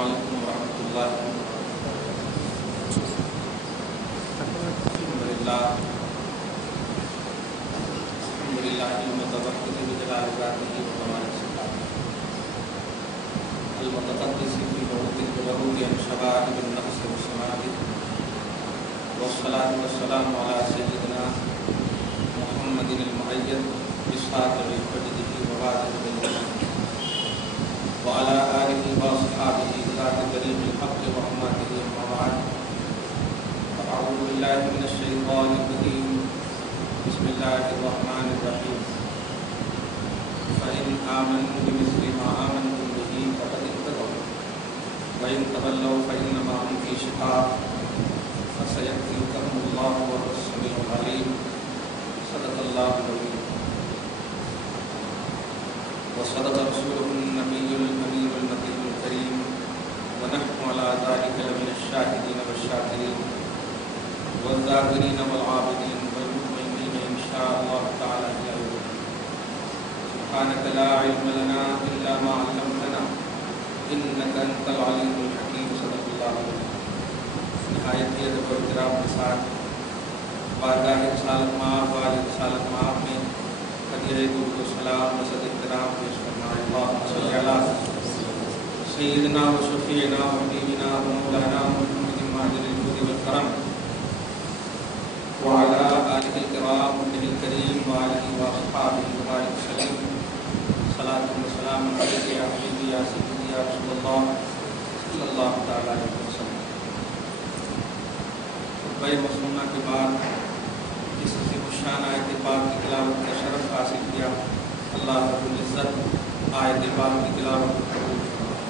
علیکم ورحمۃ اللہ الحمد للہ المتوکل بجلال ذاتہ وکمال صفاتہ المتقدس فی بعوث الجبروت عن شوائب النفس والسماوات والصلاة والسلام علی سیدنا محمد المؤید بساطع فجره وواضح بالجنہ وعلى آلہ واصحابہ ذات طریق الحق وامتہ اما بعد اعوذ باللہ من الشیطان الرجیم بسم اللہ الرحمن الرحیم فإن آمنوا بمثل ما آمنتم به فقد اهتدوا وإن تولوا فإنما هم في شقاق فسيكفيكهم الله وهو السميع العليم صدق الله العظيم وصدق رسوله النبي الأمين النبي الكريم ونحن على ذلك لمن الشاهدين والشاكرين والذاكرين والعابدين والمؤمنين إن شاء الله تعالى إلى يوم الدين سبحانك لا علم لنا إلا ما علمتنا إنك أنت العليم الحكيم صدق الله العظيم نہایت ہی ادب و احترام کے ساتھ بارگاہ رسالت مآب والد رسالت مآب میں ہدیہ درود و سلام و صد احترام پیش فرمائے اللہم صلی علی سیدنا و شفیعنا و حبیبنا و مولانا محمد ماجد الجود والکرم وعلى آلہ الکرام وابنہ الکریم وآلہ واصحابہ وبارک وسلم صلاۃ و سلام علیک یا حبیبی یا سیدی یا رسول اللہ صلی اللہ تعالی علیہ وسلم۔ خطبہ مسنونہ کے بعد اس عظیم الشان آیت پاک کی تلاوت کا شرف حاصل کیا، اللہ رب العزت آیت پاک کی تلاوت کو قبول فرمائے۔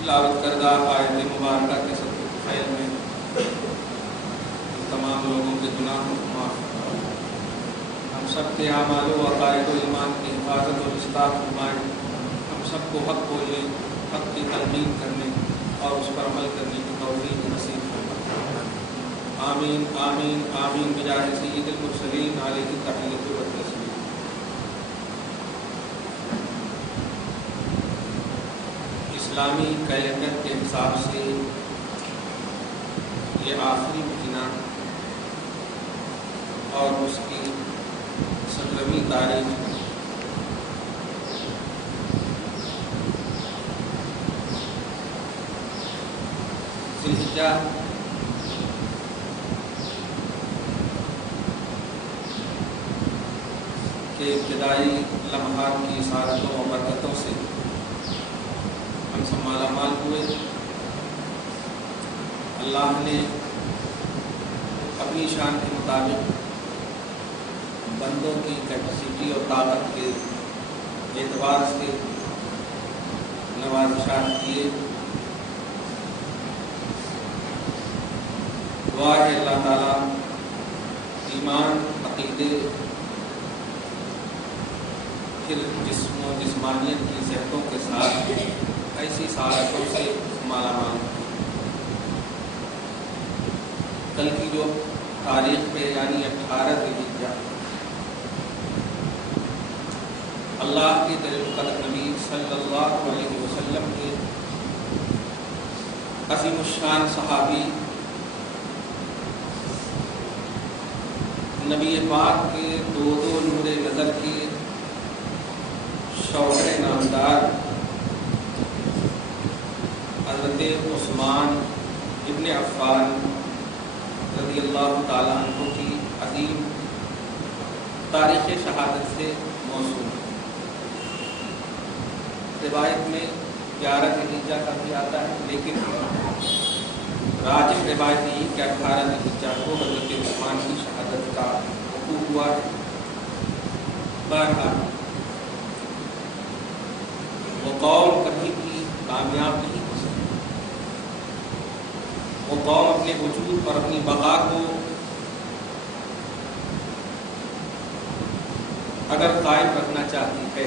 تلاوت کردہ آیت مبارکہ کے صدقے خیر میں تمام لوگوں کے گناہوں کو معاف فرمائے، ہم سب کے اعمال و عقائد و ایمان کی حفاظت و اصلاح فرمائے، ہم سب کو حق بولنے، حق کی تلقین کرنے اور اس پر عمل کرنے کی توفیق نصیب فرمائے۔ آمین آمین آمین بجاہ سید المرسلین علیہ تحیۃ و تسلیم۔ اسلامی کیلنڈر کے حساب سے یہ آخری مہینہ اور اس کی 17ویں تاریخ ذی الحجہ کے ابتدائی لمحات کی سعادتوں و برکتوں سے ہم سب مالا مال ہوئے۔ اللہ نے اپنی شان کے مطابق بندوں کی کیپیسٹی اور طاقت کے اعتبار سے نوازشات کیے۔ دعا ہے اللہ تعالیٰ ایمان، عقیدے، پھر جسم و جسمانیت کی صحتوں کے ساتھ ایسی سعادتوں سے مالا مال۔ کل کی جو تاریخ پہ یعنی 18 ذی الحجہ اللہ کے دل القدر نبی صلی اللہ علیہ وسلم کے عظیم الشان صحابی نبی پاک کے دو نور نظر کے شوہر نامدار حضرت عثمان ابن عفان رضی اللہ تعالیٰ عنہ کی عظیم تاریخ شہادت سے موسوم ہے۔ روایت میں 11 ذی الحجہ کا بھی آتا ہے، لیکن راجح روایت یہ کہ 18 ذی الحجہ کو حضرت عثمان کی شہادت کا وقوع ہوا ہے۔ بہرحال وہ قوم کبھی بھی کامیاب نہیں ہو سکتی، وہ قوم اپنے وجود اور اپنی بقا کو اگر قائم رکھنا چاہتی ہے،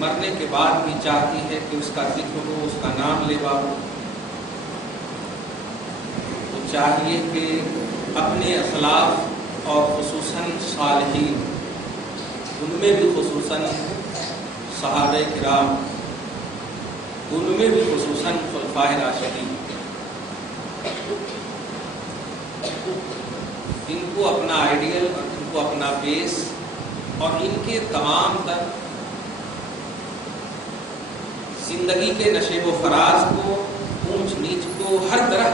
مرنے کے بعد بھی چاہتی ہے کہ اس کا ذکر ہو، اس کا نام لیوا ہو، تو چاہیے کہ اپنے اسلاف اور خصوصاً صالحین، ان میں بھی خصوصاً صحابہ کرام ان میں بھی خصوصاً خلفائے راشدین، ان کو اپنا آئیڈیل اور ان کو اپنا بیس اور ان کے تمام تر زندگی کے نشیب و فراز کو، اونچ نیچ کو، ہر طرح،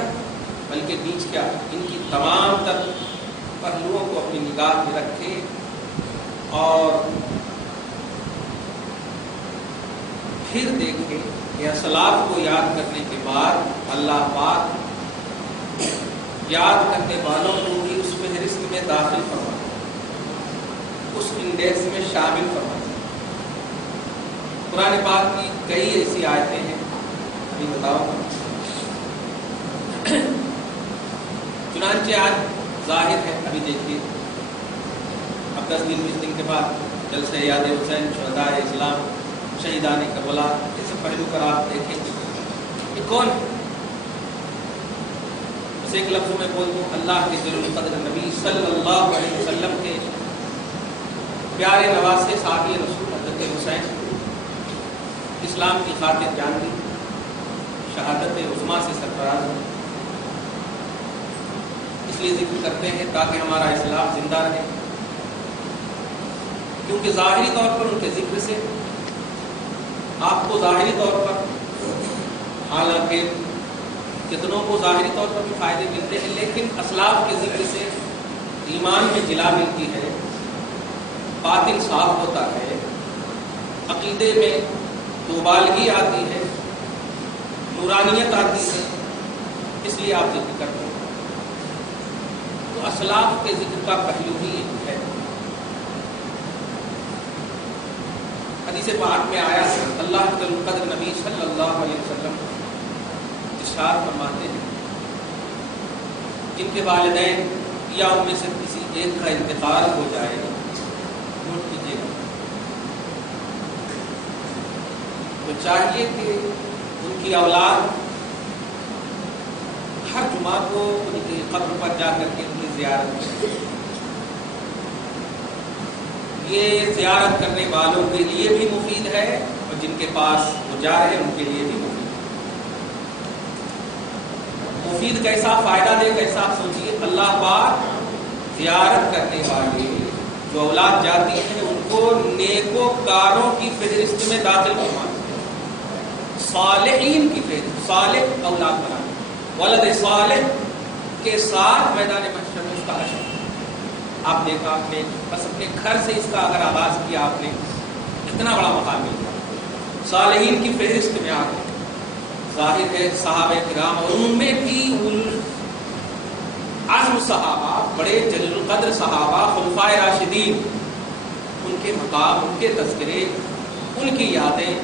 بلکہ نیچ کیا، ان کی تمام تر پہلوؤں کو اپنی نگاہ میں رکھے اور پھر دیکھے کہ اسلاف کو یاد کرنے کے بعد اللہ پاک یاد کرنے والوں کو بھی اس فہرست میں داخل فرمائے، اس انڈیکس میں شامل فرمائے۔ قرآن پاک کی کئی ایسی آیتیں ہیں، ابھی بتاؤں گا۔ چنانچہ آج ظاہر ہے، ابھی دیکھیے اب 10 دن 20 دن کے بعد جلسہ یاد حسین، شہداء اسلام، شہیدان کربلا، یہ سب پہلو کر آپ دیکھیں یہ کون ہے؟ بس ایک لفظ میں بول دوں، اللہ کے جلیل القدر نبی صلی اللہ علیہ وسلم کے پیارے نواسے صحابی رسول حضرت حسین، اسلام کی خاطر جان دی، شہادت عظمیٰ سے سرفراز ہوئی۔ اس لیے ذکر کرتے ہیں تاکہ ہمارا اسلام زندہ رہے، کیونکہ ظاہری طور پر ان کے ذکر سے آپ کو ظاہری طور پر، حالانکہ کتنوں کو ظاہری طور پر بھی فائدے ملتے ہیں، لیکن اسلاف کے ذکر سے ایمان میں جلا ملتی ہے، باطن صاف ہوتا ہے، عقیدے میں دوبالگی آتی ہے، نورانیت آتی ہے، اس لیے آپ ذکر کرتے ہیں۔ تو اسلاف کے ذکر کا پہلو ہی یہ ہے۔ حدیث پاک میں آیا ہے، اللہ کے قدر نبی صلی اللہ علیہ وسلم ارشاد فرماتے ہیں، جن کے والدین یا ان میں سے کسی ایک کا انتقال ہو جائے، نوٹ کیجیے گا، تو چاہیے کہ ان کی اولاد ہر جمعہ کو ان کی قبر پر جا کر کے ان کی زیارت کرے۔ یہ زیارت کرنے والوں کے لیے بھی مفید ہے اور جن کے پاس وہ جا رہے ہیں ان کے لیے بھی مفید ہے۔ مفید کیسا، فائدہ دے کیسا، آپ سوچیے۔ اللہ پاک زیارت کرنے والے جو اولاد جاتی ہیں ان کو نیکوکاروں کی فہرست میں داخل فرماتے ہیں، صالحین کی فہرست، صالح اولاد بنانے، ولد صالح کے ساتھ میدان محشر میں اس کا حشر۔ آپ دیکھا آپ نے، بس اپنے گھر سے اس کا اگر آغاز کیا آپ نے، اتنا بڑا مقام ملتا ہے، صالحین کی فہرست میں آ گئے۔ ظاہر ہے صحابہ کرام اور ان میں بھی عزم صحابہ، بڑے جلیل القدر صحابہ، خلفائے راشدین، ان کے مقام، ان کے تذکرے، ان کی یادیں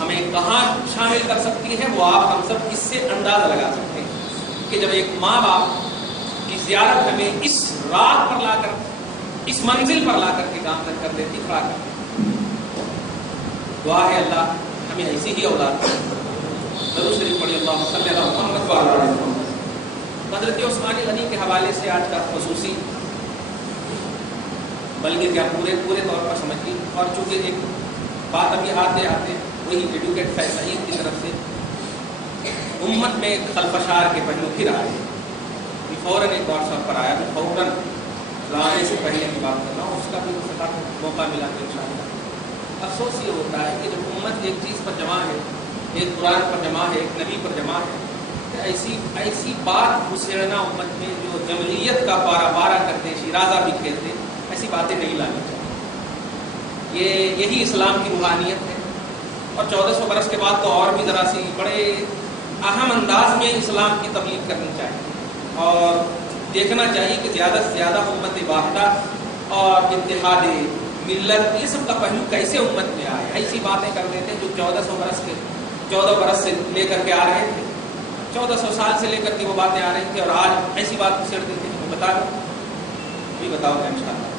ہمیں کہاں شامل کر سکتی ہے، وہ آپ ہم سب اس سے اندازہ لگا سکتے ہیں کہ جب ایک ماں باپ کی زیارت ہمیں اس رات پر لا کر، اس منزل پر لا کر کے گامزن کر دیتی، کھڑا کر دیتی۔ دعا ہے اللہ ہمیں ایسی ہی اولاد درود شریف پڑھی، اللہم صلی علی محمد وعلی آل محمد۔ حضرت عثمان غنی کے حوالے سے آج کا خصوصی، بلکہ کیا پورے طور پر سمجھیے، اور چونکہ ایک بات ابھی آتے آتے وہی ایڈوکیٹ فیض سعید کی طرف سے امت میں ایک خلفشار کے پہلو پھر آئے، فوراً ایک واٹس ایپ پر آیا، تو فوراً آنے سے پہلے کی بات کر رہا ہوں، اس کا بھی موقع ملا تو انشاءاللہ۔ افسوس یہ ہوتا ہے کہ جب امت ایک چیز پر جمع ہے، ایک قرآن پر جمع ہے، ایک نبی پر جمع ہے، کہ ایسی بات مسیرنا امت میں جو جملیت کا پارا بارہ کرتے، شیرازہ بھی کھیلتے، ایسی باتیں نہیں لانی چاہیے۔ یہی اسلام کی روحانیت ہے۔ اور 1400 برس کے بعد تو اور بھی ذرا سی بڑے اہم انداز میں اسلام کی تبلیغ کرنی چاہیے اور دیکھنا چاہیے کہ زیادہ سے زیادہ امت واحدہ اور اتحاد ملت، یہ سب کا پہلو کیسے امت میں آئے۔ ایسی باتیں کر دیتے ہیں جو 1400 برس سے لے کر کے آ رہے تھے، 1400 سال سے لے کر کے وہ باتیں آ رہی تھیں، اور آج ایسی بات چھیڑ دیتے ہیں۔ بتا دو، بھی بتاؤ گا انشاءاللہ۔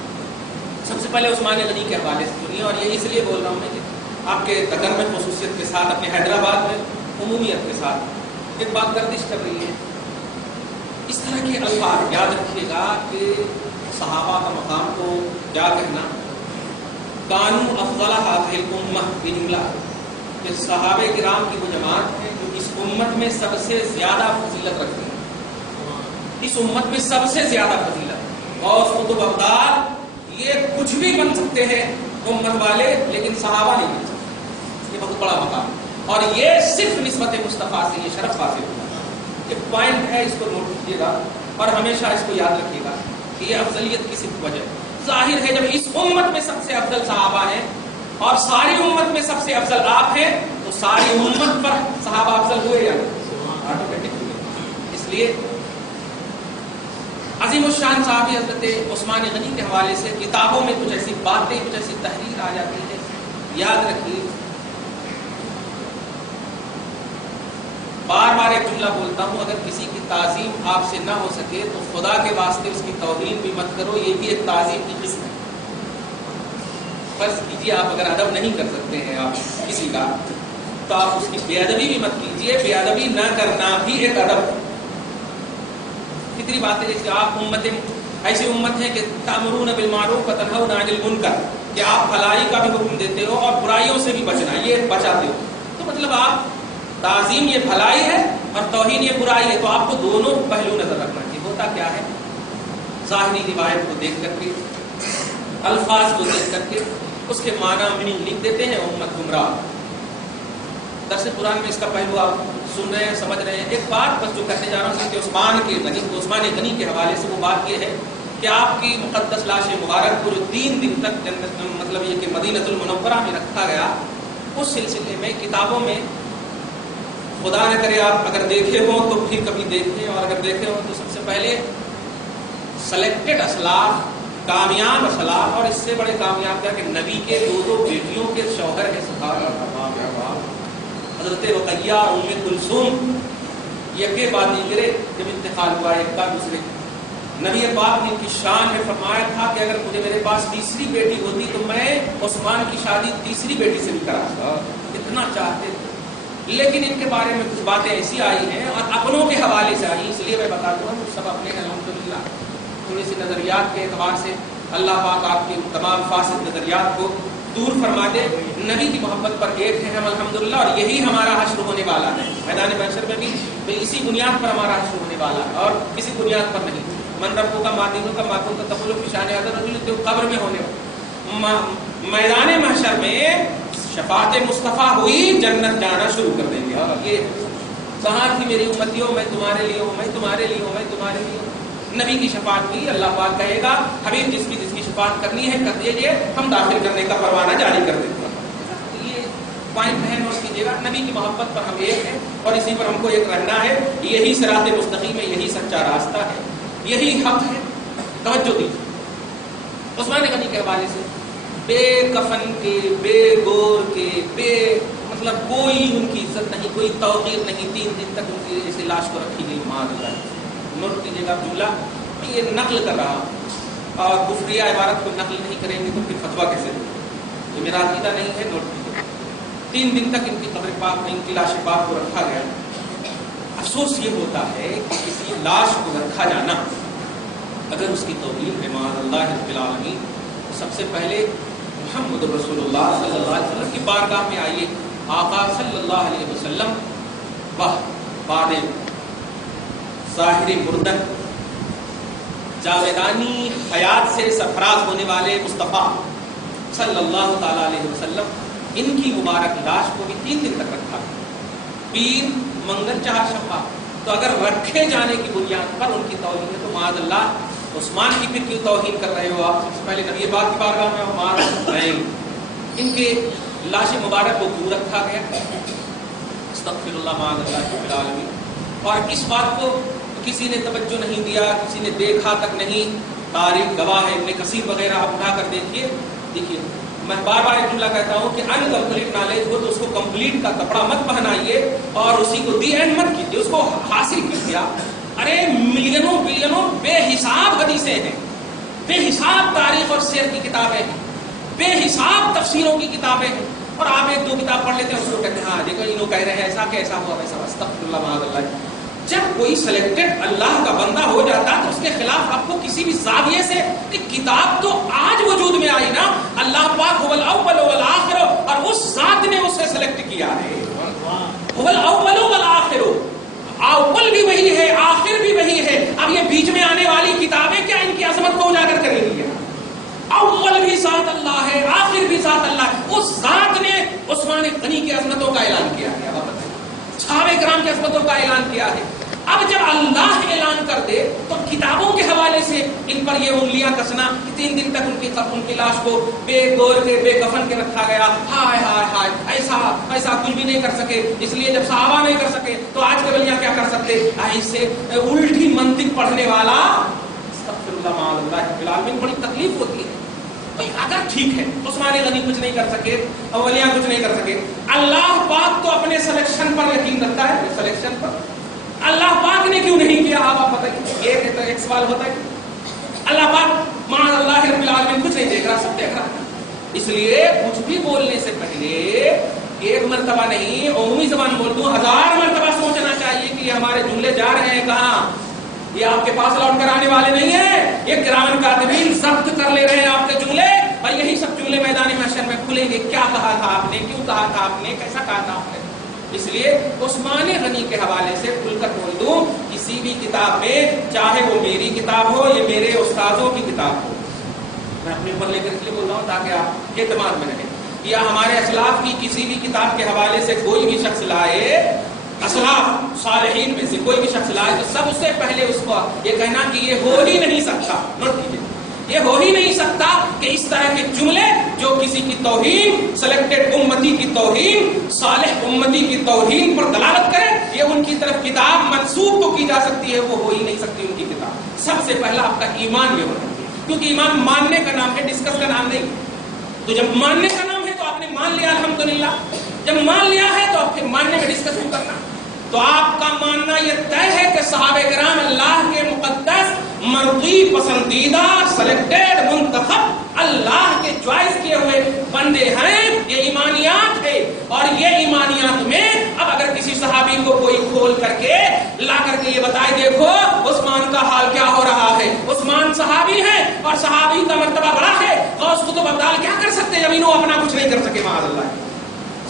سب سے پہلے عثمان غنی کے حوالے سے سنیے، اور یہ اس لیے بول رہا ہوں میں کہ آپ کے دکن میں خصوصیت کے ساتھ، اپنے حیدرآباد میں عمومیت کے ساتھ ایک بات گردش کر رہی ہے۔ اس طرح کے الفاظ یاد رکھیے گا کہ صحابہ کا مقام کو کیا کہنا، کانو افضل هذه الامه بجملہ، کہ صحابہ کرام کی وہ جماعت ہے جو اس امت میں سب سے زیادہ فضیلت رکھتی ہے. اس امت میں سب سے زیادہ فضیلت. غوث قطب ابدال یہ کچھ بھی بن سکتے ہیں امت والے، لیکن صحابہ نہیں بن سکتے. یہ بہت بڑا مقام ہے، اور یہ صرف نسبت مصطفیٰ سے یہ شرف حاصل ہوتا ہے. یہ پوائنٹ ہے، اس کو نوٹ کیجیے گا اور ہمیشہ اس کو یاد رکھیے گا کہ یہ افضلیت کی صرف وجہ ہے. ظاہر ہے جب اس امت میں سب سے افضل صحابہ ہیں اور ساری امت میں سب سے افضل آپ ہیں، تو ساری امت پر صحابہ افضل ہوئے یا آٹومیٹک ہوئے. اس لیے عظیم الشان صحابی حضرت عثمان غنی کے حوالے سے کتابوں میں کچھ ایسی باتیں، کچھ ایسی تحریر آ جاتی ہے. یاد رکھیے، بار بار ایک جملہ بولتا ہوں، اگر کسی کی تعظیم آپ سے نہ ہو سکے تو خدا کے واسطے اس کی توہین بھی مت کرو. یہ بھی ایک تعظیم کی قسم ہے. فرض کیجیے آپ اگر ادب نہیں کر سکتے ہیں آپ کسی کا، تو آپ اس کی بے ادبی بھی مت کیجیے. بے ادبی نہ کرنا بھی ایک ادب ہے. کتنی باتیں جیسے آپ ایسی امت ہے کہ تأمرون بالمعروف وتنہون عن المنکر، کہ آپ بھلائی کا بھی حکم دیتے ہو اور برائیوں سے بھی بچنا، یہ بچاتے ہو. تو مطلب آپ تعظیم یہ بھلائی ہے اور توہین یہ برائی ہے، تو آپ کو دونوں پہلو نظر رکھنا چاہیے. ہوتا کیا ہے، ظاہری روایت کو دیکھ کر کے، الفاظ کو دیکھ کر کے اس کے معنی میننگ لکھ دیتے ہیں، امت گمراہ. درس قرآن میں اس کا پہلو آپ سن رہے ہیں، سمجھ رہے ہیں. ایک بات بس جو کہنے جا رہا ہوں کہ عثمان غنی کے حوالے سے وہ بات یہ ہے کہ آپ کی مقدس لاش مبارک کو جو 3 دن تک جنت، مطلب یہ کہ مدینہ المنورہ میں رکھا گیا، اس سلسلے میں کتابوں میں، خدا نہ کرے آپ اگر دیکھے ہوں تو پھر کبھی دیکھیں، اور اگر دیکھے ہوں تو سب سے پہلے سلیکٹڈ اسلاف، کامیاب اسلاف، اور اس سے بڑے کامیاب کیا کہ نبی کے 2 بیٹیوں کے شوہر ہے. حضرت رقیہ اور ام کلثوم یہ کے بعد نکلے جب انتقال ہوا ایک کا دوسرے. نبی پاک نے ان کی شان میں فرمایا تھا کہ اگر مجھے میرے پاس تیسری بیٹی ہوتی تو میں عثمان کی شادی تیسری بیٹی سے بھی کراتا. اتنا چاہتے تھے. لیکن ان کے بارے میں کچھ باتیں ایسی آئی ہیں اور اپنوں کے حوالے سے آئی، اس لیے میں بتا دوں سب اپنے الحمدللہ تھوڑی سی نظریات کے اعتبار سے اللہ پاک آپ کے تمام فاسد نظریات کو دور فرما دے. نبی کی محبت پر ایک ہے ہم الحمدللہ، اور یہی ہمارا حشر ہونے والا ہے. میدان محشر میں بھی اسی بنیاد پر ہمارا حشر ہونے والا ہے اور کسی بنیاد پر نہیں. من ربوں کا مادینوں کا ماتوں کا تقل فشان اعظم قبر میں ہونے میدان محشر میں شفاعت مصطفیٰ ہوئی، جنت جانا شروع کر دیں گے. یہ کہاں تھی میری امتیوں، میں تمہارے لیے ہوں، میں تمہارے لیے ہوں، میں تمہارے لیے ہوں. نبی کی شفاعت کی اللہ پاک کہے گا حبیب جس کی شفاعت کرنی ہے کر دیجیے، ہم داخل کرنے کا پروانہ جاری کر دیتے ہیں. یہ پوائنٹ ہے، نوٹ کیجیے گا. نبی کی محبت پر ہم ایک ہیں اور اسی پر ہم کو ایک رہنا ہے. یہی صراط مستقیم ہے، یہی سچا راستہ ہے، یہی حق ہے. توجہ دیجیے. عثمان غنی کے حوالے سے بے کفن کے، بے گور کے، بے مطلب کوئی ان کی عزت نہیں، کوئی توقیر نہیں. 3 دن تک ان کی ایسی لاش کو رکھی گئی. معاذ اللہ. نوٹ کیجیے گا جملہ میں یہ نقل کر رہا ہوں، اور کفریہ عبارت کو نقل نہیں کریں گے تو پھر فتویٰ کیسے دیں؟ یہ میرا عقیدہ نہیں ہے. نوٹ کیجیے. 3 دن تک ان کی قبر پاک میں ان کی لاش پاک کو رکھا گیا. افسوس یہ ہوتا ہے کہ کسی لاش کو رکھا جانا اگر اس کی توہین ہے معاذ اللہ رب العالمین، تو سب سے پہلے محمد رسول اللہ صلی اللہ علیہ وسلم کی بارگاہ میں آئیے. آقا صلی اللہ علیہ وسلم بعد ظاہر مردن جاویدانی حیات سے سرفراز ہونے والے مصطفیٰ صلی اللہ تعالی علیہ وسلم، ان کی مبارک لاش کو بھی 3 دن تک رکھا. پیر، منگل، چہارشنبہ. تو اگر رکھے جانے کی بنیاد پر ان کی توہین ہے تو معاذ اللہ عثمان کی پھر کیوں توہین کر رہے ہو آپ؟ سب سے پہلے نبی پاک کی بارگاہ میں معاذ نہیں. ان کے لاش مبارک کو کیوں رکھا گیا؟ استغفر اللہ معاذ اللہ رب العالمین. اور اس بات کو کسی نے توجہ نہیں دیا، کسی نے دیکھا تک نہیں. تاریخ گواہ ہے، ابن کثیر وغیرہ آپ اٹھا کر دیکھیے. میں بار بار ایک جملہ کہتا ہوں کہ انکمپلیٹ نالج ہو تو اس کو کمپلیٹ کا کپڑا مت پہنائیے اور اسی کو دی اینڈ مت کیجیے. اس کو حاصل کیجیے. ارے ملینوں بلینوں بے حساب حدیثیں ہیں، بے حساب تاریخ اور سیر کی کتابیں ہیں، بے حساب تفسیروں کی کتابیں ہیں، اور آپ 1-2 کتاب پڑھ لیتے ہیں اس کو کہتے ہیں ہاں دیکھو انہوں کہہ رہے ہیں ایسا کہ ایسا ہوا ویسا. استغفر اللہ معاذ اللہ. جب کوئی سلیکٹڈ اللہ کا بندہ ہو جاتا تو اس کے خلاف آپ کو کسی بھی زاویے سے کتاب تو آج وجود میں آئی نا. اللہ پاک هو الاول والآخر، اور اس ذات نے اسے سلیکٹ کیا. کیا ہے. الاول والآخر، اول بھی وہی ہے، آخر بھی وہی ہے. اب یہ بیچ میں آنے والی کتابیں کیا ان کی عظمت کو اجاگر کریں گی؟ اول بھی ذات اللہ ہے، آخر بھی ذات اللہ ہے. اس ذات نے عثمان غنی کی عظمتوں کا اعلان کیا ہے، صحابہ کرام کی عظمتوں کا اعلان کیا ہے. اب جب اللہ اعلان کر دے تو کتابوں کے حوالے سے ان پر یہ انگلیاں کسنا کہ 3 دن تک ان کی لاش کو بے گور کے بے کفن کے رکھا گیا. ہائے ہائے ہائے، ایسا کچھ بھی نہیں کر سکے. اس لیے جب صحابہ نہیں کر سکے تو آج کے ولیاں کیا کر سکتے؟ ایسے الٹی منطق پڑھنے والا استغفر اللہ معاذ اللہ رب العالمین. بڑی تکلیف ہوتی ہے. اگر ٹھیک ہے عثمان غنی کچھ نہیں کر سکے، اولیاء کچھ نہیں کر سکے، اللہ پاک تو اپنے سلیکشن پر یقین رکھتا ہے. سلیکشن پر اللہ پاک نے کیوں نہیں کیا؟ آپ بتائیے. ایک سوال ہوتا ہے اللہ پاک معاذ اللہ رب العالمین کچھ نہیں دیکھ رہا، سب دیکھ رہا. اس لیے کچھ بھی بولنے سے پہلے ایک مرتبہ نہیں، عمومی زبان بول دوں 1000 مرتبہ سوچنا چاہیے کہ یہ ہمارے جملے جا رہے ہیں کہاں. یہ آپ کے پاس لوٹ کر آنے والے نہیں ہیں. یہ کرام کاتبین ضبط کر لے رہے ہیں آپ کے جملے، اور یہی سب جملے میدان محشر میں کھلیں گے. کیا کہا تھا آپ نے، کیوں کہا تھا آپ نے، کیسا کہا تھا آپ نے. اس لیے عثمان غنی کے حوالے سے کھل کر بول دوں، کسی بھی کتاب میں، چاہے وہ میری کتاب ہو یا میرے استاذوں کی کتاب ہو، میں اپنے اوپر لے کر اس لیے بول رہا ہوں تاکہ آپ اعتماد میں رہیں، یا ہمارے اسلاف کی کسی بھی کتاب کے حوالے سے کوئی بھی شخص لائے، اسلاف صالحین میں سے کوئی بھی شخص لائے، تو سب سے پہلے اس کو یہ کہنا کہ یہ ہو ہی نہیں سکتا. نوٹ کیجیے، یہ ہو ہی نہیں سکتا کہ اس طرح کے جملے جو کسی کی توہین، سلیکٹڈ امتی کی توہین، صالح امتی کی توہین پر دلالت کرے، یہ ان کی طرف کتاب منسوب تو کی جا سکتی ہے، وہ ہو ہی نہیں سکتی ان کی کتاب. سب سے پہلا آپ کا ایمان یہ ہونا چاہیے، کیونکہ ایمان ماننے کا نام ہے، ڈسکس کا نام نہیں. تو جب ماننے کا نام ہے تو آپ نے مان لیا الحمدللہ. جب مان لیا ہے تو آپ پھر ماننے میں ڈسکس کیوں کرنا. تو آپ کا ماننا یہ طے ہے کہ صحابہ کرام اللہ کے مقدس، مرضی، پسندیدہ، سلیکٹڈ، منتخب، اللہ کے چوائس کیے ہوئے بندے ہیں. یہ ایمانیات ہے. اور یہ ایمانیات میں اب اگر کسی صحابی کو کوئی کھول کر کے لا کر کے یہ بتائے دیکھو عثمان کا حال کیا ہو رہا ہے، عثمان صحابی ہے اور صحابی کا مرتبہ بڑا ہے، غوث قطب ابدال کیا کر سکتے جب انہوں اپنا کچھ نہیں کر سکے معاذ اللہ.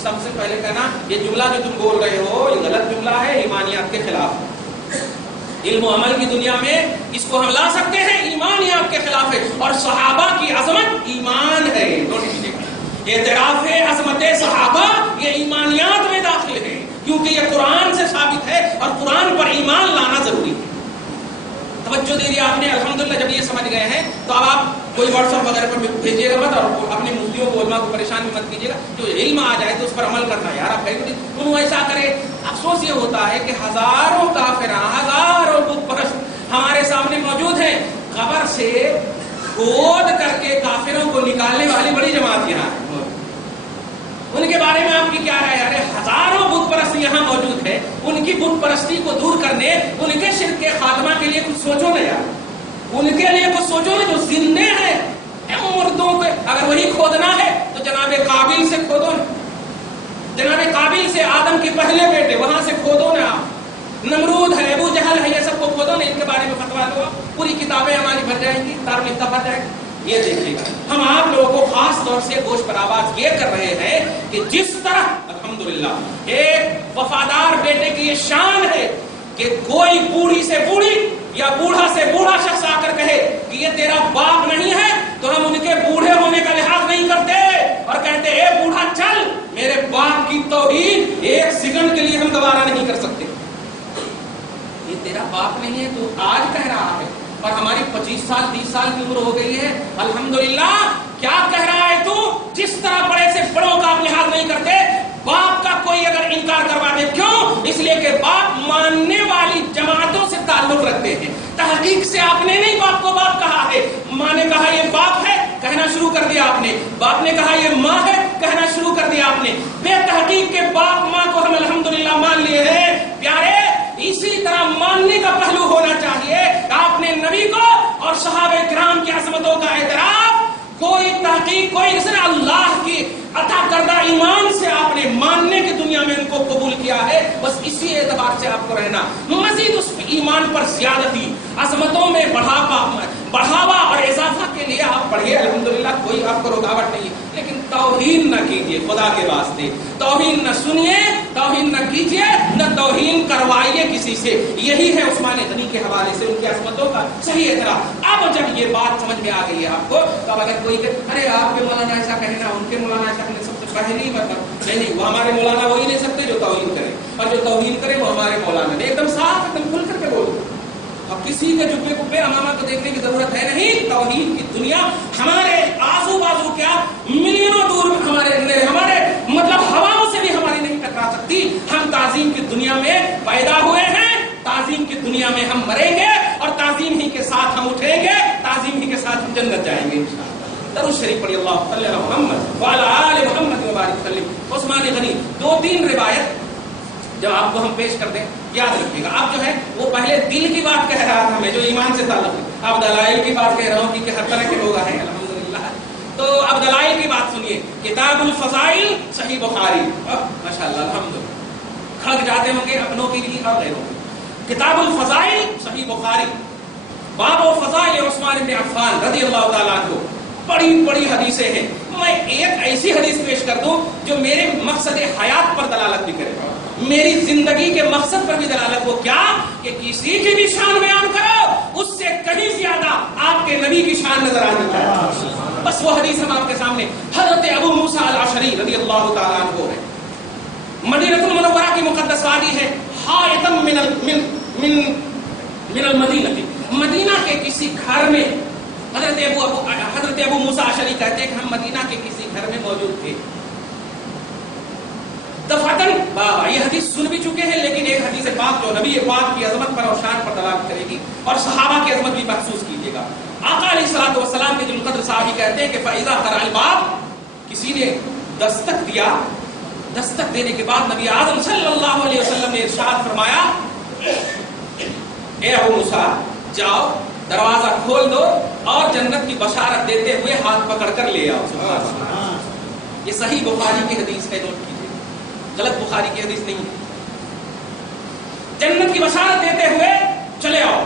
سب سے پہلے کہنا یہ جملہ جو تم بول رہے ہو یہ غلط جملہ ہے، ایمانیات کے خلاف. علم و عمل کی دنیا میں اس کو ہم لا سکتے ہیں، ایمانیات کے خلاف ہے. اور صحابہ کی عظمت ایمان ہے. نوٹ کیجیے گا، اعتراف عظمت صحابہ یہ ایمانیات میں داخل ہے، کیونکہ یہ قرآن سے ثابت ہے اور قرآن پر ایمان لانا ضروری ہے. توجہ دیجیے آپ نے الحمدللہ. جب یہ سمجھ گئے ہیں تو اب آپ کوئی واٹس ایپ وغیرہ پر بھیجیے گا مت، اور اپنے مفتیوں کو، علماء کو پریشان بھی مت کیجیے گا. جو علم آ جائے تو اس پر عمل کرنا. یار آپ تم ایسا کرے. افسوس یہ ہوتا ہے کہ ہزاروں کافراں، ہزاروں بت پرست ہمارے سامنے موجود ہیں. قبر سے کھود کر کے کافروں کو نکالنے والی بڑی جماعت یہاں ہے. ان کے بارے میں آپ کی کیا رائے ہے؟ ہزاروں بت پرست یہاں موجود ہے. ان کی بت پرستی کو دور کرنے، ان کے شرک کے خاتمہ کے لیے کچھ سوچو نا یار. ان کے لیے کچھ سوچو نا جو زندے ہیں. مردوں کو اگر وہی کھودنا ہے تو جناب قابل سے کھودو نا. جناب قابل سے آدم کے پہلے بیٹے وہاں سے کھودو نا. نمرود ہے، ابو جہل ہے، یہ سب کو کھودو نا. ان کے بارے میں فتوا دو. پوری کتابیں ہماری بھر جائیں گی، دارالفتا بھر جائے گی. یہ دیکھیے گا ہم آپ لوگوں کو خاص طور سے گوش پر آواز یہ کر رہے ہیں کہ جس طرح الحمدللہ ایک وفادار بیٹے کی یہ شان ہے کہ کوئی بوڑھی سے بوڑھی یا بوڑھا سے بوڑھا شخص آ کر کہے کہ یہ تیرا باپ نہیں ہے تو ہم ان کے بوڑھے ہونے کا لحاظ نہیں کرتے اور کہتے اے بوڑھا چل، میرے باپ کی توہین ایک سیکنڈ کے لیے ہم دوبارہ نہیں کر سکتے. یہ تیرا باپ نہیں ہے تو آج کہہ رہا ہے اور ہماری 25 سال 30 سال کی عمر ہو گئی ہے. الحمدللہ کیا کہہ رہا ہے تو؟ جس طرح بڑے سے بڑوں کا آپ لحاظ نہیں کرتے، باپ کا کوئی اگر انکار کروا دے، کیوں؟ اس لیے کہ باپ ماننے والی جماعتوں سے تعلق رکھتے ہیں. تحقیق سے آپ نے نہیں باپ کو باپ کہا ہے. ماں نے کہا یہ باپ ہے، کہنا شروع کر دیا آپ نے. باپ نے کہا یہ ماں ہے، کہنا شروع کر دیا آپ نے. بے تحقیق کے باپ ماں کو ہم الحمدللہ مان لیے ہیں. پیارے اسی طرح ماننے کا پہلو ہونا چاہیے. آپ نے نبی کو اور صحابہ کرام کی عظمتوں کا اعتراف کوئی تحقیق، کوئی صرف اللہ کی عطا کردہ ایمان سے آپ نے ماننے کی دنیا میں ان کو قبول کیا ہے. بس اسی اعتبار سے آپ کو رہنا. مزید اس ایمان پر زیادتی، عظمتوں میں بڑھاوا اور اضافہ کے لیے آپ پڑھیے. الحمدللہ کوئی آپ کو رکاوٹ نہیں. لیکن توہین نہ کیجیے خدا کے واسطے. توہین نہ سنیے, توہین نہ کیجیے, نہ توہین کروائیے کسی سے. یہی ہے عثمان غنی کے حوالے سے ان کی عظمتوں کا صحیح اعتراف. اب جب یہ بات سمجھ میں آ گئی ہے آپ کو, تو اب اگر کوئی کہ ارے آپ کے مولانا ایسا کہنا, ان کے مولانا ایسا کہنا, سب سے پہلی مطلب نہیں, وہ ہمارے مولانا وہی نہیں سکتے جو توہین کرے, اور جو توہین کرے وہ ہمارے مولانا نہیں. ایک دم صاف, ایک دم کھل کر کے بولو. اب کسی کے جبے کبے امامہ کو دیکھنے کی ضرورت ہے نہیں. توحید کی دنیا ہمارے آزو بازو کیا ملینوں دور میں ہمارے مطلب ہواؤں سے بھی ہماری نہیں ٹکرا سکتی. ہم تعظیم کی دنیا میں پیدا ہوئے ہیں, تعظیم کی دنیا میں ہم مریں گے, اور تعظیم ہی کے ساتھ ہم اٹھیں گے, تعظیم ہی کے ساتھ ہم جنت جائیں گے انشاءاللہ. درود شریف پڑھی اللہ صلی اللہ محمد وعلی آل محمد وبارک وسلم. عثمان غنی 2-3 روایت جب آپ کو ہم پیش کر دیں یاد رکھیے گا. آپ جو ہے وہ پہلے دل کی بات کہہ رہا تھا میں, جو ایمان سے تعلق ہے. اب دلائل کی بات کہہ رہا ہوں کہ ہر طرح کے لوگ ہیں الحمدللہ. تو اب دلائل کی بات سنیے. کتاب الفضائل صحیح بخاری, ماشاءاللہ الحمدللہ کھڑک جاتے ہوں گے اپنوں کے لیے اور غیروں کے. کتاب الفضائل صحیح بخاری, باب و فضائل عثمان بن عفان رضی اللہ تعالیٰ عنہ. بڑی بڑی حدیثیں ہیں. میں ایک ایسی حدیث پیش کر دوں جو میرے مقصد حیات پر دلالت بھی کرے, میری زندگی کے مقصد پر بھی دلالت. وہ کیا کہ کسی کی بھی شان بیان کرو, اس سے کہیں زیادہ آپ کے نبی کی شان نظر آنی چاہیے. بس وہ حدیث ہم آپ کے سامنے حضرت ابو موسیٰ الاشعری رضی اللہ تعالیٰ عنہ ہے. مدینہ المنورہ کی مقدس وادی ہے. حائطم من المدینہ, مدینہ کے کسی گھر میں حضرت ابو موسیٰ الاشعری کہتے ہیں کہ ہم مدینہ کے کسی گھر میں موجود تھے. دفعتاً یہ حدیث سن بھی چکے ہیں, لیکن ایک حدیث پاک جو نبی پاک کی عظمت پر اور شان پر دلالت کرے گی, اور صحابہ کی عظمت بھی محسوس کیجیے گا. آقا علیہ الصلوۃ والسلام کے ذو القدر صحابی کہتے ہیں کہ فَإِذَا قَرَعَ الْبَابَ, کسی نے دستک دیا, دستک دینے کے بعد نبی اعظم صلی اللہ علیہ وسلم نے ارشاد فرمایا, اے ابو موسیٰ جاؤ دروازہ کھول دو اور جنت کی بشارت دیتے ہوئے ہاتھ پکڑ کر لے آؤ. سبحان اللہ. یہ صحیح بخاری کی حدیث ہے, نوٹ کیجیے, غلط بخاری کی حدیث نہیں. جنت کی بشارت دیتے ہوئے چلے آؤ.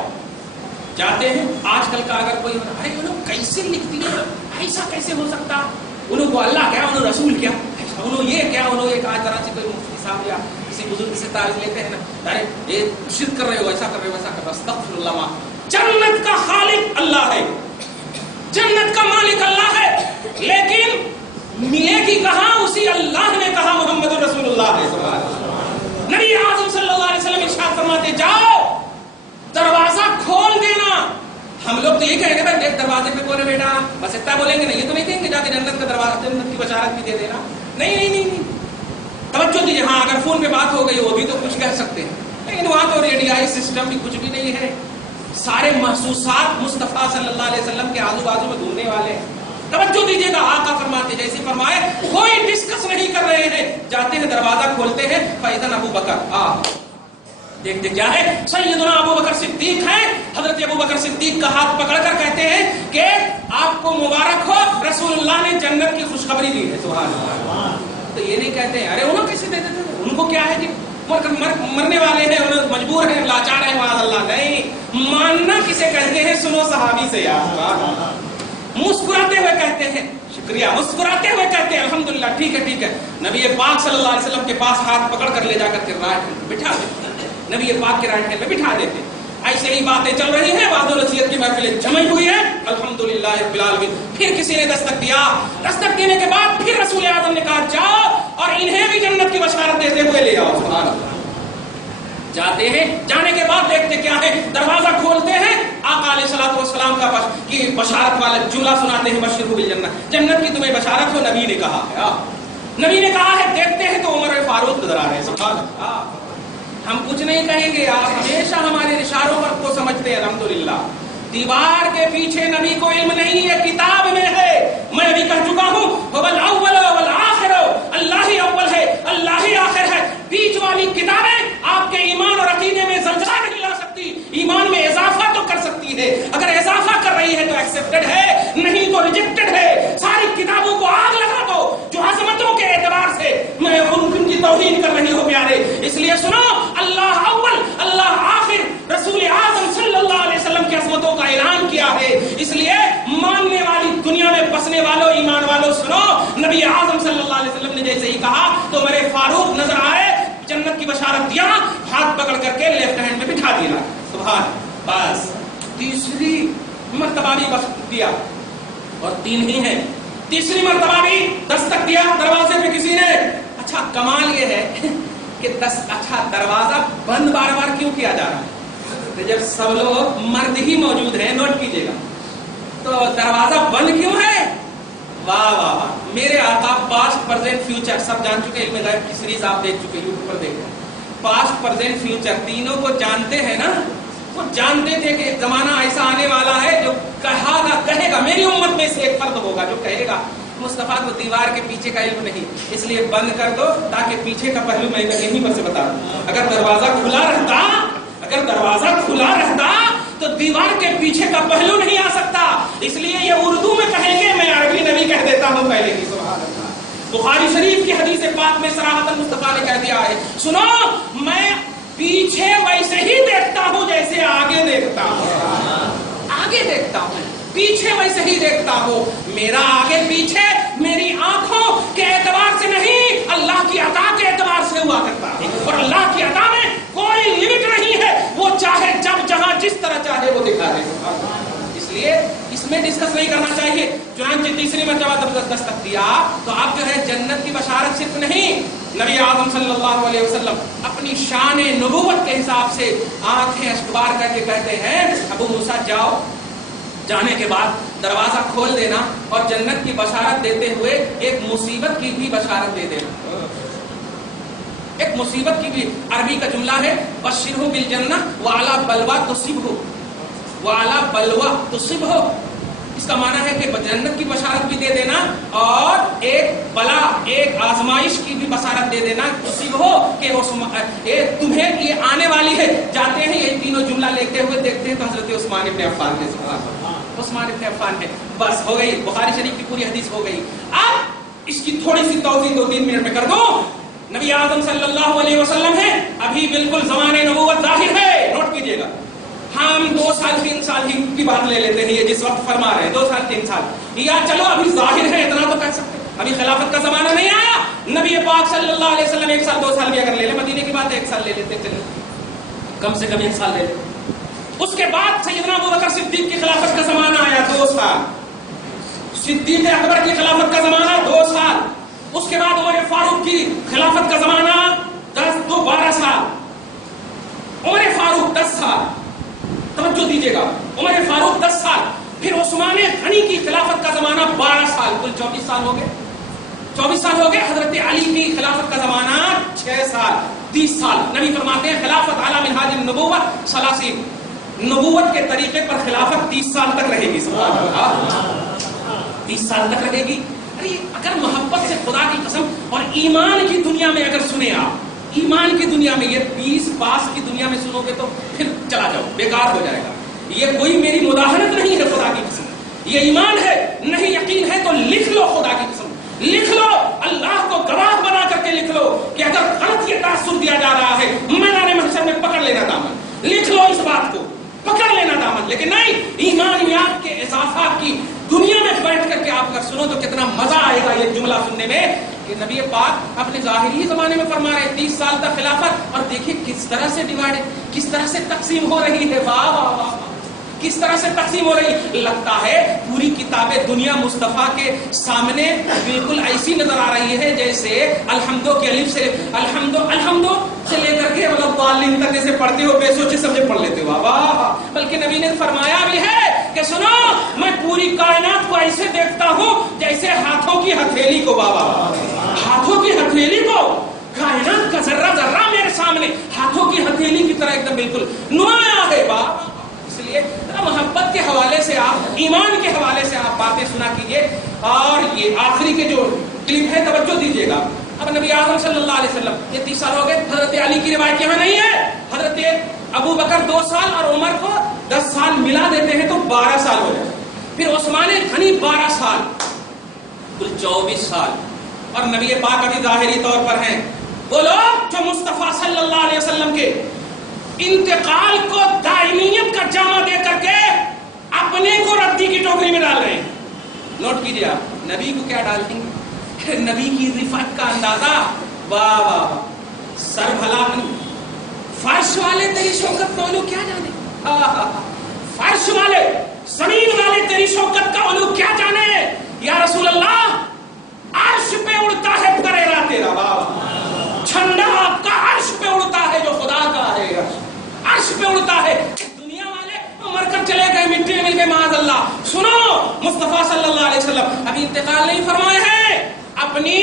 جاتے ہیں. آج کل کا اگر کوئی ارے انہوں کیسے لکھ دیا, ایسا کیسے ہو سکتا, انہوں کو اللہ کیا, انہوں رسول کیا, انہوں یہ کیا, انہوں یہ کہا طرح سے کوئی مفتی صاحب یا کسی بزرگ سے تعریف لیتے ہیں نا, ارے یہ شرک کر رہے ہو, ایسا کر رہے ہو, ایسا کر رہے ہو. استغفر اللہ. جنت کا خالق اللہ ہے, جنت کا مالک اللہ ہے, لیکن ملے گی کہاں, اسی اللہ نے کہا محمد رسول اللہ ہے. نبی اعظم صلی اللہ علیہ وسلم ارشاد فرماتے جاؤ دروازہ کھول دینا. ہم لوگ تو یہ کہیں گے بھائی دروازے پہ کون ہے بیٹا, بس اتنا بولیں گے. نہیں, یہ تو نہیں کہیں گے جا کے جنت کا دروازہ, جنت کی بشارت بھی دے دینا. نہیں نہیں نہیں نہیں, توجہ دیجیے. ہاں اگر فون پہ بات ہو گئی وہ بھی تو کچھ کہہ سکتے ہیں, لیکن وہاں تو ریڈیائی سسٹم بھی کچھ بھی نہیں ہے. سارے محسوسات مصطفیٰ صلی اللہ علیہ وسلم کے آزو بازو میں ڈھونڈنے والے ہیں. توجہ دیجیے گا, آقا فرماتے جیسے فرمائے کوئی ڈسکس نہیں کر رہے ہیں, جاتے ہیں دروازہ کھولتے ہیں, فَإِذَنْ ابو بکر, دیکھتے کیا ہے, سیدنا ابو بکر صدیق ہیں. حضرت ابو بکر صدیق کا ہاتھ پکڑ کر کہتے ہیں کہ آپ کو مبارک ہو, رسول اللہ نے جنت کی خوشخبری دی ہے. سبحان اللہ. تو یہ نہیں کہتے ہیں ارے انہوں کیسے دے دیتے تھے, ان کو کیا ہے جی, مرنے والے ہیں, انہیں مجبور ہیں, لاچار ہیں, معاذ اللہ. نہیں, ماننا کسے کہتے ہیں, سنو صحابی سے یار. مسکراتے ہوئے کہتے ہیں شکریہ, مسکراتے ہوئے کہتے ہیں الحمدللہ, ٹھیک ہے ٹھیک ہے. نبی پاک صلی اللہ علیہ وسلم کے پاس ہاتھ پکڑ کر لے جا کر کے رائٹ ہینڈ بٹھا دیتے, نبی پاک کے رائٹ ہینڈ میں بٹھا دیتے. ایسے ہی باتیں چل رہی ہیں, وعظ و نصیحت کی محفلیں جمع ہوئی ہیں, الحمدللہ رب العالمین. پھر کسی نے دستک دیا, دستک دینے کے بعد پھر رسول اعظم نے کہا جاؤ اور انہیں بھی جنت کی بشارت دیتے ہوئے لے آؤ. سبحان اللہ. جاتے ہیں, جانے کے بعد دیکھتے کیا ہے, دروازہ کھولتے ہیں, آقا علیہ الصلوۃ والسلام کا کی بشارت والا جملہ سناتے ہیں, بشروا بالجنہ, جنت کی تمہیں بشارت ہو, نبی نے کہا ہے. نبی نے کہا ہے. دیکھتے ہیں تو عمر فاروق نظر آ رہے ہیں. سبحان اللہ. ہم کچھ نہیں کہیں گے, آپ ہمیشہ ہمارے اشاروں پر کو سمجھتے ہیں. الحمدللہ. دیوار کے پیچھے نبی کو علم نہیں ہے, کتاب میں ہے. میں ابھی کہہ چکا ہوں, والأول والآخر, اللہ ہی اول ہے, اللہ ہی آخر ہے. بیچ والی کتابیں آپ کے ایمان اور عقیدے میں زلزلہ نہیں لا سکتی, ایمان میں اضافہ تو کر سکتی ہے. اگر اضافہ کر رہی ہے تو ایکسپٹڈ ہے, نہیں تو ریجیکٹڈ ہے. ساری کتابوں کو آگ لگا دو جو عظمتوں کے اعتبار سے میں ان کی توہین کر رہی ہوں پیارے. اس لیے سنو, اللہ اول, اللہ آخر, رسول اعظم صلی اللہ علیہ وسلم کی عظمتوں کا اعلان کیا ہے. اس لیے ماننے والی دنیا میں بسنے والوں, ایمان والوں, سنو, تھا تو عمر فاروق نظر آئے، جنت کی بشارت دیا، ہاتھ پکڑ کر کے لیفٹ ہینڈ میں بٹھا دیا. سبحان. بس تیسری مرتبہ بھی وقت دیا اور 3 ہی ہے. تیسری مرتبہ بھی دستک دیا دروازے پہ کسی نے. اچھا کمال یہ ہے کہ اچھا دروازہ بند بار بار کیوں کیا جا رہا ہے؟ جب سب لوگ مرد ہی موجود ہیں، نوٹ کیجئے گا، تو دروازہ بند کیوں ہے؟ واہ واہ واہ. میرے آقا پاسٹ پریزنٹ فیوچر سب جان چکے. علم غیب کی سیریز آپ دیکھ چکے، یوٹیوب پر دیکھ رہے. پاسٹ پریزنٹ فیوچر تینوں کو جانتے ہیں نا. وہ جانتے تھے کہ زمانہ ایسا آنے والا ہے جو کہے گا میری امت میں سے ایک فرد ہوگا جو کہے گا مصطفیٰ کو دیوار کے پیچھے کا علم نہیں، اس لیے بند کر دو تاکہ پیچھے کا پہلو میں یہیں پر سے بتا دوں. اگر دروازہ کھلا رہتا تو دیوار کے پیچھے کا پہلو نہیں آ سکتا. اس لیے یہ اردو میں کہیں گے، میں عربی نبی کہہ دیتا ہوں پہلے کی. سبحان اللہ. بخاری شریف کی حدیث پاک میں صراحتاً مصطفیٰ نے کہہ دیا ہے، سنو میں پیچھے ویسے ہی دیکھتا ہوں جیسے آگے دیکھتا ہوں. پیچھے ویسے ہی دیکھتا ہوں. میرا آگے پیچھے میری آنکھوں کے اعتبار سے نہیں، اللہ کی عطا کے اعتبار سے ہوا کرتا ہے. اور اللہ کی عطا میں کوئی لمٹ نہیں ہے، وہ چاہے جب جہاں جس طرح چاہے وہ دکھا دے. اس لیے اس میں ڈسکس نہیں کرنا چاہیے. چنانچہ تیسری مرتبہ جب دستک دیا تو اب جو ہے جنت کی بشارت صرف نہیں، نبی اعظم صلی اللہ علیہ وسلم اپنی شان نبوت کے حساب سے آنکھیں اشکبار کر کے کہتے ہیں، ابو موسیٰ جاؤ. جانے کے بعد دروازہ کھول دینا اور جنت کی بشارت دیتے ہوئے ایک مصیبت کی بھی بشارت دے دینا. ایک مصیبت کی بھی عربی کا جملہ ہے، بشرہ بالجنہ وعلی بلوہ تصبہ. اس کا معنی ہے کہ جنت کی بشارت بھی دے دینا اور ایک بلا، ایک آزمائش کی بھی بشارت دے دینا. تصبہ کہ تمہیں یہ آنے والی ہے. جاتے ہیں یہ تینوں جملہ لیتے ہوئے دیکھتے ہیں تو حضرت عثمان ابن عفان کے عثمان ابن عفان ہے. بس ہو گئی، بخاری شریف کی پوری حدیث ہو گئی. اب اس کی تھوڑی سی توضیح 2-3 منٹ میں کر دو. نبی اعظم صلی اللہ علیہ وسلم ہے، ابھی بالکل زمانہ نبوت ظاہر ہے. نوٹ کیجئے گا، ہم 2 سال 3 سال کی بات لے لیتے ہیں، یہ جس وقت فرما رہے ہیں 2 سال 3 سال، یا چلو ابھی ظاہر ہے اتنا تو کہہ سکتے ہیں. ابھی خلافت کا زمانہ نہیں آیا. نبی پاک صلی اللہ علیہ وسلم 1 سال 2 سال بھی اگر لے لیں، مدینے کی بات 1 سال لے لیتے، چلے کم سے کم 1 سال لے لیں. اس کے بعد سیدنا ابوبکر صدیق کی خلافت کا زمانہ آیا 2 سال. صدیق اکبر کی خلافت کا زمانہ 2 سال. اس کے بعد عمر فاروق کی خلافت کا زمانہ 12 سال. عمر فاروق 10 سال. توجہ دیجیے گا، عمر فاروق 10 سال. پھر عثمان غنی کی خلافت کا زمانہ 12 سال. کل 24 سال ہو گئے. 24 سال ہو گئے. حضرت علی کی خلافت کا زمانہ 6 سال. 30 سال. نبی فرماتے ہیں خلافت علی منہاج النبوۃ 30. نبوت کے طریقے پر خلافت 30 سال تک رہے گی. سبحان اللہ. 30 سال تک رہے گی. اگر محبت سے خدا کی قسم اور ایمان کی دنیا میں اگر سنیں آپ، ایمان کی دنیا میں، یہ 20 پاس کی دنیا میں سنو گے تو پھر چلا جاؤ، بیکار ہو جائے گا. یہ کوئی میری مداحنت نہیں ہے، خدا کی قسم یہ ایمان ہے. نہیں یقین ہے تو لکھ لو، خدا کی قسم لکھ لو، اللہ کو گواہ بنا کر کے لکھ لو کہ اگر غلط یہ تاثر دیا جا رہا ہے میدان محشر میں پکڑ لینا دامن. لکھ لو اس بات کو، پکڑ لینا دامن. لیکن نہیں، ایمانیات کے اضافات کی دنیا میں بیٹھ کر کے آپ اگر سنو تو کتنا مزہ آئے گا یہ جملہ سننے میں کہ نبی پاک اپنے ظاہری زمانے میں فرما رہے 30 سال تک خلافت. اور دیکھیں کس طرح سے ڈیوائڈ، کس طرح سے تقسیم ہو رہی ہے. واہ واہ واہ، کس طرح سے تقسیم ہو رہی. لگتا ہے پوری کتاب دنیا مصطفیٰ کے سامنے بالکل ایسی نظر آ رہی ہے جیسے الحمدو کے الف سے الحمدو سے لے کر کے والین تک جیسے پڑھتے ہو، بے سوچے سمجھے پڑھ لیتے ہو. واہ. بلکہ نبی نے فرمایا بھی ہے کہ سنو میں پوری کائنات کو ایسے دیکھتا ہوں جیسے ہاتھوں کی ہتھیلی کو. بابا ہاتھوں کی ہتھیلی کو، کائنات کا ذرہ ذرہ میرے سامنے ہاتھوں کی ہتھیلی کی طرح ایک دم بالکل نمایاں ہے. بابا اس لیے محبت کے حوالے سے آپ، ایمان کے حوالے سے آپ باتیں سنا کیجئے. اور یہ آخری کے جو کلپ ہے توجہ دیجیے گا. اب نبی اعظم صلی اللہ علیہ وسلم یہ 30 سال ہو گئے. حضرت علی کی روایت یہاں نہیں ہے. حضرت ابو بکر 2 سال اور عمر کو 10 سال ملا دیتے ہیں تو 12 سال ہو جائے. پھر عثمان غنی 12 سال، کل 24 سال. اور نبی پاک ابھی ظاہری طور پر ہیں. وہ لوگ جو مصطفیٰ صلی اللہ علیہ وسلم کے انتقال کو دائمیت کا جامع دے کر کے اپنے کو ردی کی ٹوکری میں ڈال رہے ہیں. نوٹ کیجیے آپ، نبی کو کیا ڈال دیں گے؟ نبی کی رفعت کا اندازہ، واہ واہ، سر بھلا نہیں، فرش والے تیری شوکت کا علو کیا جانے، فرش والے زمین والے تیری شوکت کا علو کیا جانے، یا رسول اللہ عرش پہ اڑتا ہے پریرا تیرا، واہ، جھنڈا آپ کا عرش پہ اڑتا ہے جو خدا کا ہے، عرش پہ اڑتا ہے، دنیا والے مر کر چلے گئے، مٹی میں مل گئے معاذ اللہ۔ سنو، مصطفیٰ صلی اللہ علیہ وسلم ابھی انتقال نہیں فرمائے ہیں، اپنی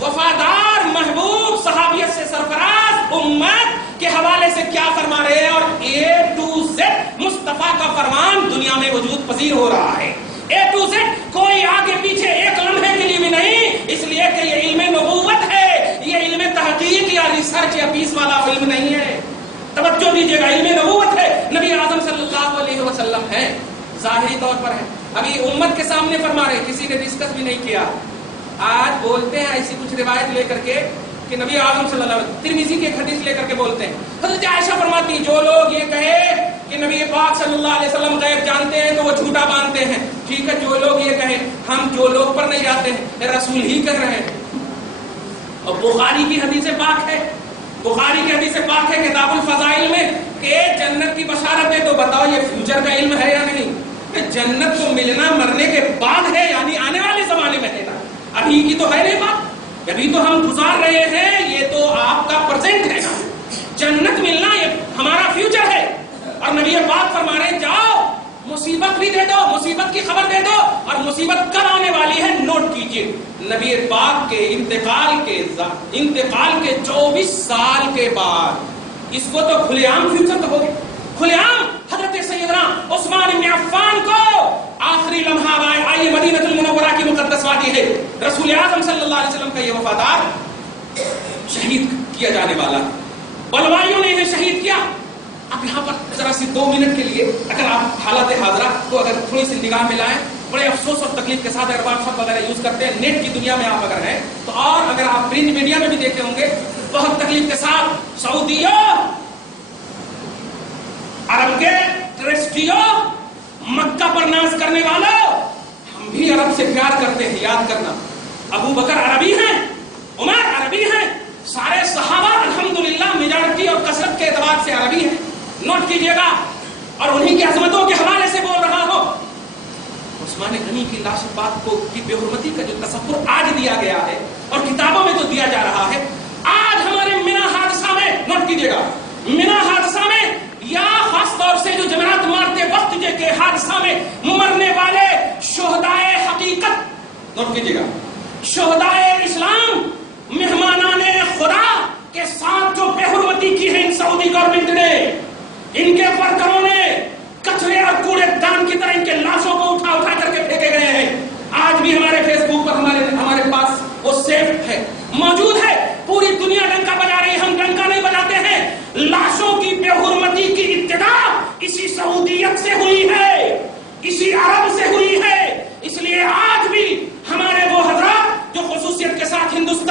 وفادار محبوب صحابیت سے سرفراز امت کے حوالے سے کیا فرما رہے ہیں، اور اے ٹو زیڈ مصطفیٰ کا فرمان دنیا میں وجود پذیر ہو رہا ہے، اے ٹو زیڈ، کوئی آگے پیچھے ایک لمحے کے لیے بھی نہیں، اس لیے کہ یہ علم نبوت ہے، یہ علم تحقیق یا ریسرچ یا پیس والا علم نہیں ہے، توجہ دیجیے گا، علم نبوت ہے، نبی اعظم صلی اللہ علیہ وسلم ہے، ظاہری طور پر ہے، ابھی امت کے سامنے فرما رہے، کسی نے ڈسکس بھی نہیں کیا۔ آج بولتے ہیں ایسی کچھ روایت لے کر کے کہ نبی اعظم صلی اللہ علیہ وسلم، ترمذی کی ایک حدیث لے کر کے بولتے ہیں، حضرت عائشہ فرماتی جو لوگ یہ کہے کہ نبی پاک صلی اللہ علیہ وسلم غیب جانتے ہیں تو وہ جھوٹا مانتے ہیں، ٹھیک ہے، جو لوگ یہ کہیں ہم جو لوگ پر نہیں جاتے ہیں، رسول ہی کہہ رہے ہیں۔ اور بخاری کی حدیث پاک ہے، بخاری کی حدیث پاک ہے کتاب الفضائل میں کہ جنت کی بشارت ہے، تو بتاؤ یہ فیوچر کا علم ہے یا نہیں؟ جنت کو ملنا مرنے کے بعد ہے، یعنی آنے والے زمانے میں ہے نا، ابھی کی تو ہے نہیں بات، ابھی تو ہم گزار رہے ہیں، یہ تو آپ کا پریزنٹ ہے، جنت ملنا یہ ہمارا فیوچر ہے، اور نبی پاک فرما رہے ہیں جاؤ مصیبت بھی دے دو، مصیبت کی خبر دے دو، اور مصیبت کب آنے والی ہے نوٹ کیجئے، نبی پاک کے انتقال کے 24 سال کے بعد، اس کو تو کھلے عام فیوچر کہو گے، کھلے عام حضرت سیدنا عثمان بن عفان کو آخری لمحہ آئیے مدینہ المنورہ کی مقدس وادی ہے، رسول اعظم صلی اللہ علیہ وسلم کا یہ وفادار شہید کیا جانے والا، بلوائیوں نے انہیں شہید کیا۔ اب یہاں پر ذرا سی 2 منٹ کے لیے اگر آپ حالات حاضرہ کو اگر تھوڑی سی نگاہ میں لائیں، بڑے افسوس اور تکلیف کے ساتھ اگر واٹس ایپ وغیرہ یوز کرتے ہیں، نیٹ کی دنیا میں آپ اگر ہیں تو، اور اگر آپ پرنٹ میڈیا میں بھی دیکھے ہوں گے، بہت تکلیف کے ساتھ سعودیوں، عرب کے ٹرسٹیوں، مکہ پر ناز کرنے والوں، ہم بھی عرب سے پیار کرتے ہیں، یاد کرنا، ابو بکر عربی ہیں، عمر عربی ہیں، سارے صحابہ الحمدللہ میجارٹی اور کثرت کے اعتبار سے عربی ہیں، نوٹ کیجئے گا، اور انہی کی عظمتوں کے حوالے سے بول رہا ہو۔ عثمان غنی کی لاش بات کو کی بے حرمتی کا جو تصور آج دیا گیا ہے اور کتابوں میں تو دیا جا رہا ہے، آج ہمارے مینا حادثہ میں، نوٹ کیجئے گا، مینا حادثہ میں یا خاص طور سے جو جماعت مارتے وقت کے حادثہ میں مرنے والے شہدائے حقیقت، نوٹ کیجئے گا، شہدائے اسلام، مہمانان خدا کے ساتھ جو بے حرمتی کی ہے ان سعودی گورنمنٹ نے، ان کے ورکروں نے کچرے اور کوڑے دان کی طرح ان کے لاشوں کو اٹھا اٹھا کر کے پھینکے گئے ہیں، آج بھی ہمارے فیس بک پر ہمارے پاس وہ سیف ہے، موجود ہے، پوری دنیا ڈنکا بجا رہی ہے، ہم ڈنکا نہیں بجاتے ہیں، لاشوں کی بے حرمتی کی ابتدا اسی سعودیت سے ہوئی ہے، اسی عرب سے ہوئی ہے، اس لیے آج بھی ہمارے وہ حضرات جو خصوصیت کے ساتھ ہندوستان